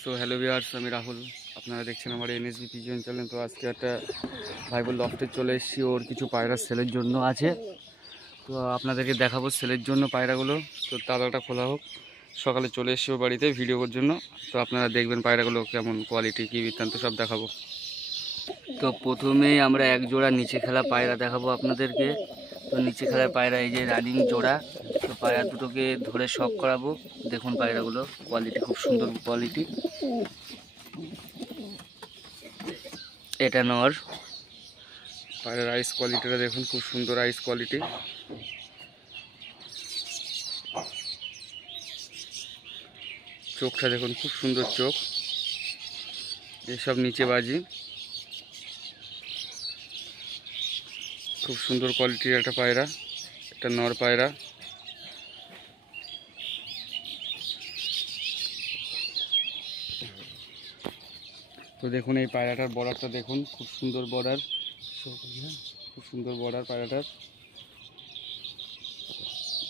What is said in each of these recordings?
So hello viewers, আমি রাহুল। আপনারা দেখছেন আমার এনএসবি পিজিএন চ্যানেল। তো আজকে একটা ভাই বলল লফটে চলে এসেছি, ওর কিছু পায়রা সেলের জন্য আছে। তো আপনাদেরকে দেখাবো সেলের জন্য পায়রাগুলো। তো তালাটা খোলা হোক, সকালে চলে এসেছি ওর বাড়িতে ভিডিও করার জন্য। তো আপনারা দেখবেন পায়রাগুলো কেমন কোয়ালিটি, কী বৃত্তান্ত সব দেখাবো। তো প্রথমেই আমরা এক জোড়া নিচে খেলা পায়রা দেখাবো আপনাদেরকে। তো নিচে খেলার পায়রা এই যে রানিং জোড়া। তো পায়রা দুটোকে ধরে শক করাবো। দেখুন পায়রাগুলো কোয়ালিটি খুব সুন্দর কোয়ালিটি। এটা নর। পায়রার আইস কোয়ালিটিটা দেখুন, খুব সুন্দর আইস কোয়ালিটি। চোখটা দেখুন, খুব সুন্দর চোখ। এসব নিচে বাজি, খুব সুন্দর কোয়ালিটির একটা পায়রা। একটা নর পায়রা। তো দেখুন এই পায়রাটার বর্ডারটা দেখুন, খুব সুন্দর বর্ডার। খুব সুন্দর বর্ডার পায়রাটার,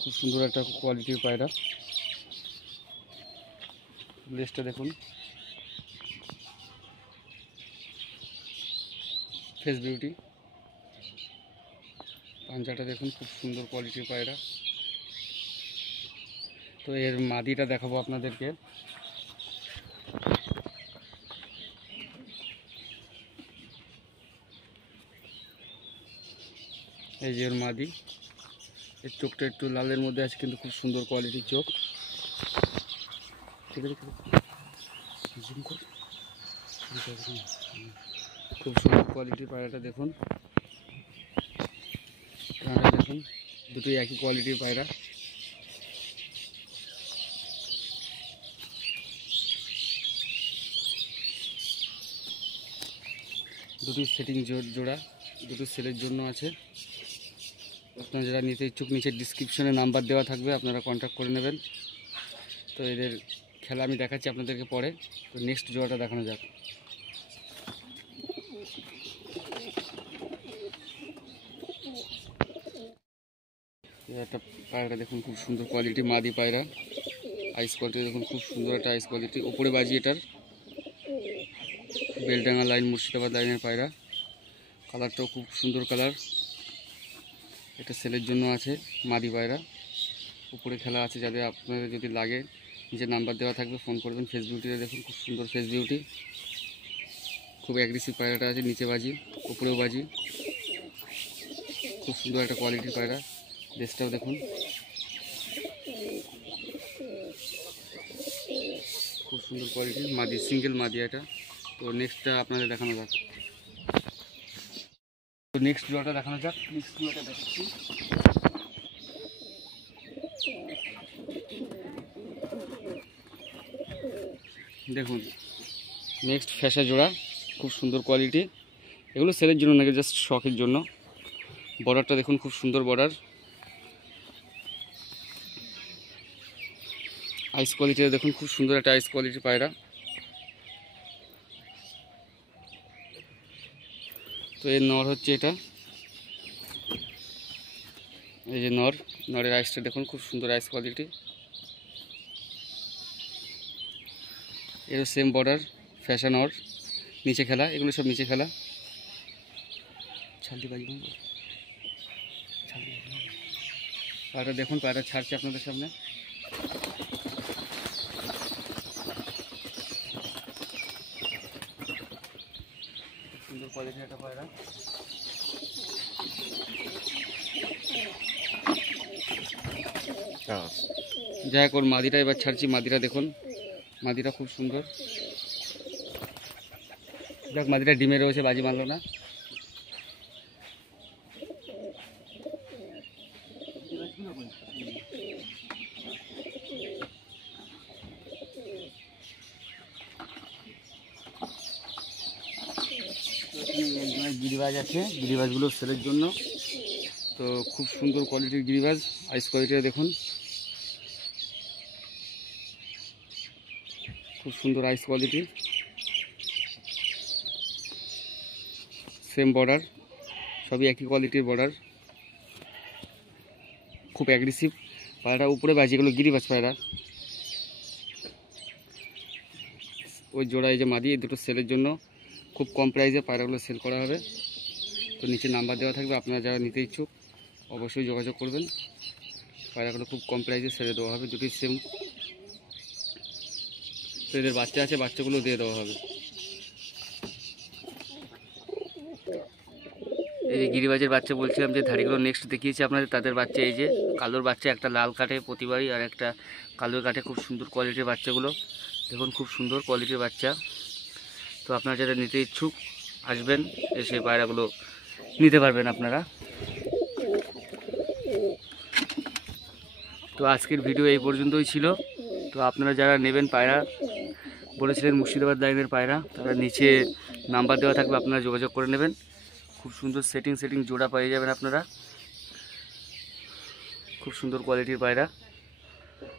খুব সুন্দর একটা কোয়ালিটির পায়রা। লেজটা দেখুন, ফেস বিউটি। পাঞ্জাটা দেখুন, খুব সুন্দর কোয়ালিটির পায়রা। তো এর মাদিটা দেখাবো আপনাদেরকে। এই যে এর মাদি। এর চোখটা একটু লালের মধ্যে আছে, কিন্তু খুব সুন্দর কোয়ালিটির চোখ। খুব সুন্দর কোয়ালিটির পায়রাটা দেখুন। দেখুন দুটোই একই কোয়ালিটির পায়রা। দুটি সেটিং জোড়া, দুটো সেলের জন্য আছে। আপনারা যারা নিতে ইচ্ছুক, নিচে ডিসক্রিপশনে নাম্বার দেওয়া থাকবে, আপনারা কন্ট্যাক্ট করে নেবেন। তো এদের খেলা আমি দেখাচ্ছি আপনাদেরকে পরে। তো নেক্সট জোড়াটা দেখানো যাক। একটা পায়রা দেখুন, খুব সুন্দর কোয়ালিটি মাদি পায়রা। আইস কোয়ালিটি দেখুন, খুব সুন্দর একটা আইস কোয়ালিটি। উপরে বাজি এটার, বেলডাঙ্গা লাইন, মুর্শিদাবাদ লাইনের পায়রা। কালারটাও খুব সুন্দর কালার। এটা সেলের জন্য আছে, মাদি পায়রা। উপরে খেলা আছে, যাদের আপনাদের যদি লাগে নিচে নাম্বার দেওয়া থাকবে, ফোন করবেন। ফেস বিউটিটা দেখুন, খুব সুন্দর ফেস বিউটি। খুব অ্যাগ্রেসিভ পায়রাটা আছে, নিচে বাজি উপরেও বাজি। খুব সুন্দর একটা কোয়ালিটির পায়রা। লেজটাও দেখুন, খুব সুন্দর কোয়ালিটির মাদি, সিঙ্গেল মাদি এটা। তো নেক্সটটা আপনাদের দেখানো যাক। তো নেক্সট জোড়াটা দেখানো যাক। নেক্সট জোড়াটা দেখাচ্ছি। দেখুন নেক্সট ফ্যাশা জোড়া, খুব সুন্দর কোয়ালিটি। এগুলো সেলের জন্য নাকি, জাস্ট শখের জন্য। বর্ডারটা দেখুন, খুব সুন্দর বর্ডার। আইস কোয়ালিটিটা দেখুন, খুব সুন্দর একটা আইস কোয়ালিটির পায়রা। তো এর নর হচ্ছে এটা। এই যে নরের আইসটা দেখুন, খুব সুন্দর আইস কোয়ালিটি। এরও সেম বর্ডার, ফ্যাশা নর। নিচে খেলা, এগুলো সব নিচে খেলা। ছালটি বাজি পায়রা দেখুন, পায়রা ছাড়ছে আপনাদের সামনে। সুন্দর কোয়ালিটির একটা পায়রা। যাই হোক, ওর মাদিটা এবার ছাড়ছি। মাদিটা দেখুন, মাদিটা খুব সুন্দর। যাক, মাদিটা ডিমে রয়েছে, বাজি মারল না। গিরিবাজ আছে, গিরিবাজগুলো সেলের জন্য। তো খুব সুন্দর কোয়ালিটির গিরিবাজ। আইস কোয়ালিটিটা দেখুন, খুব সুন্দর আইস কোয়ালিটি। সেম বর্ডার, সবই একই কোয়ালিটির বর্ডার। খুব অ্যাগ্রেসিভ পায়রাটা। উপরে বাজি, এগুলো গিরিবাজ পায়রা। ওই জোড়া এই যে মাদি, এই দুটো সেলের জন্য খুব কম প্রাইসে পায়রাগুলো সেল করা হবে। তো নিচে নাম্বার দেওয়া থাকবে, আপনারা যারা নিতে ইচ্ছুক অবশ্যই যোগাযোগ করবেন। পায়রাগুলো খুব কম প্রাইসে সেলে দেওয়া হবে, দুটি সেম। তো এদের বাচ্চা আছে, বাচ্চাগুলো দিয়ে দেওয়া হবে। এই যে গিরিবাজের বাচ্চা বলছিলাম যে ধাড়িগুলো নেক্সট দেখিয়েছি আপনাদের, তাদের বাচ্চা এই যে কালোর বাচ্চা, একটা লাল কাটে প্রতিবারই আর একটা কালোর কাটে। খুব সুন্দর কোয়ালিটির বাচ্চাগুলো দেখুন, খুব সুন্দর কোয়ালিটির বাচ্চা। তো আপনারা যারা নিতে ইচ্ছুক আসবেন, এসে পায়রাগুলো নিতে পারবেন আপনারা। তো আজকের ভিডিও এই পর্যন্তই ছিল। তো আপনারা যারা নেবেন পায়রা, বলেছিলেন মুর্শিদাবাদ লাইনের পায়রা, তারা নিচে নাম্বার দেওয়া থাকবে, আপনারা যোগাযোগ করে নেবেন। খুব সুন্দর সেটিং জোড়া পেয়ে যাবেন আপনারা, খুব সুন্দর কোয়ালিটির পায়রা।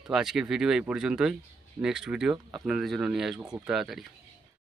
তো আজকের ভিডিও এই পর্যন্তই, নেক্সট ভিডিও আপনাদের জন্য নিয়ে আসবো খুব তাড়াতাড়ি।